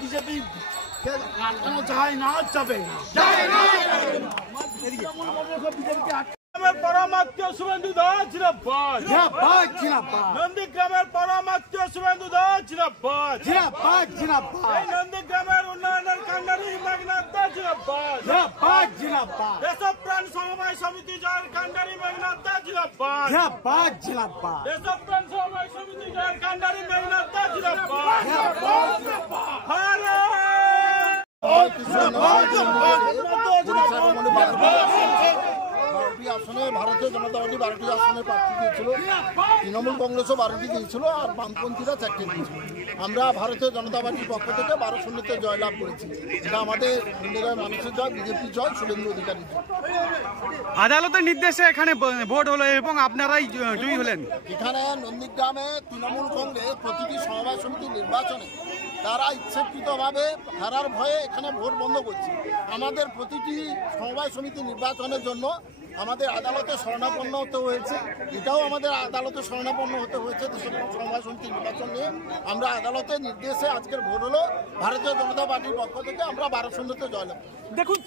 BJP চায় না চাবে পরমাত্মীয় শুভেন্দু দাস জিন্দাবাদ, নন্দীগ্রামের পরমাত্মীয় শুভেন্দু দাস জিন্দাবাদ, নন্দীগ্রামের উন্নয়নের কান্ডারি মেঘনাথ দাস জিন্দাবাদ, দেশপ্রাণ সমবায় সমিতি জয়ের কান্ডারি মেঘনাথ দাস জিন্দাবাদ, দেশপ্রাণ সমবায় সমিতি জয়ের কান্ডারি মেঘনাথ দাস জিন্দাবাদ। আসনে ভারতীয় জনতা পার্টি 12টি আসনে প্রার্থী দিয়েছিল, তৃণমূল কংগ্রেসও 12টি দিয়েছিল, আর বামপন্থীরা 4টি দিয়েছিল। আমরা ভারতীয় জনতা পার্টির পক্ষ থেকে 12-0-তে জয়লাভ করেছি। এটা আমাদের নন্দীগ্রামের মানুষের জয়, বিজেপি জয়, শুভেন্দু অধিকারী জয়। আদালতের নির্দেশে এখানে ভোট হলো এবং আপনারাই জয়ী হলেন। এখানে নন্দীগ্রামে তৃণমূল কংগ্রেস প্রতিটি সমবায় সমিতি নির্বাচনে তারা ইচ্ছাকৃতভাবে হারার ভয়ে এখানে ভোট বন্ধ করছে। আমাদের প্রতিটি সমবায় সমিতি নির্বাচনের জন্য আমাদের আদালতে শরণাপন্ন হতে হয়েছে, এটাও আমাদের আদালতে শরণাপন্ন হতে হয়েছে। সমবায় সমিতি নির্বাচন নিয়ে আমরা আদালতের নির্দেশে আজকের ভোট হলো, ভারতীয় জনতা পার্টির পক্ষ থেকে আমরা 12-0-তে জয়লাভ। দেখুন